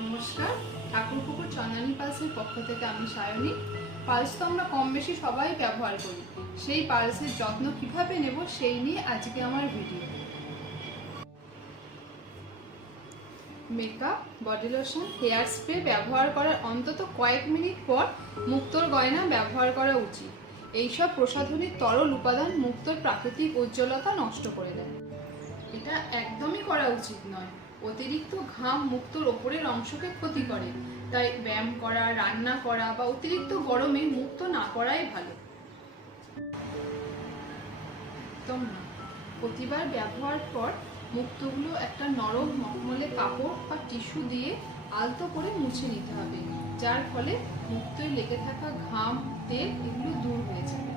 নমস্কার, ঠাকুরপুকুর চন্দনী পালসের পক্ষ থেকে আমি সায়নী। পালস তো আমরা কম বেশি সবাই ব্যবহার করি। সেই পালসের যত্ন কিভাবে নেব সেই নিয়ে আজকে আমার video. Makeup, body lotion, hair spray ব্যবহার করার অন্তত কয়েক মিনিট পর মুক্তোর গয়না ব্যবহার করা উচিত। এইসব প্রসাধনী তরল উপাদান মুক্তোর প্রাকৃতিক উজ্জ্বলতা নষ্ট করে দেয়। এটা একদমই করা উচিত নয়। অতিরিক্ত ঘাম মুক্তোর ওপরের অংশকে ক্ষতি করে, তাই ব্যায়াম করা, রান্না করা বা অতিরিক্ত গরমে মুক্তো না করাই ভালো। একদম না। প্রতিবার ব্যবহার পর মুক্তোগুলো একটা নরম মখমলে কাপড় বা টিস্যু দিয়ে আলতো করে মুছে নিতে হবে, যার ফলে মুক্তোয় লেগে থাকা ঘাম, তেল এগুলো দূর হয়ে যাবে।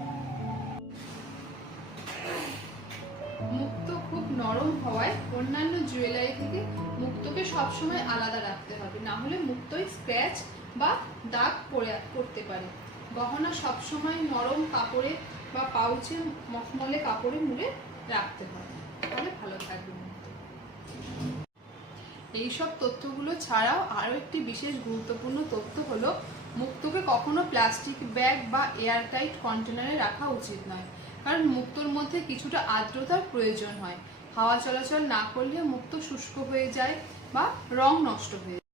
মুক্তো খুব নরম হওয়ায় অন্যান্য জুয়েলারি থেকে মুক্তোকে সবসময় আলাদা রাখতে হবে, না হলে মুক্তোয় স্ক্র্যাচ বা দাগ পড়তে পারে। গহনা সবসময় নরম কাপড়ে বা পাউচে মখমলে কাপড়ে মুড়ে রাখতে হবে, তাহলে ভালো থাকবে মুক্তো। এইসব তথ্যগুলো ছাড়াও আরও একটি বিশেষ গুরুত্বপূর্ণ তথ্য হলো, মুক্তোকে কখনো প্লাস্টিক ব্যাগ বা এয়ারটাইট কন্টেনারে রাখা উচিত নয়, কারণ মুক্তোর মধ্যে কিছুটা আর্দ্রতার প্রয়োজন হয়। হাওয়া চলাচল না করলে মুক্তো শুষ্ক হয়ে যায় বা রং নষ্ট হয়ে যায়।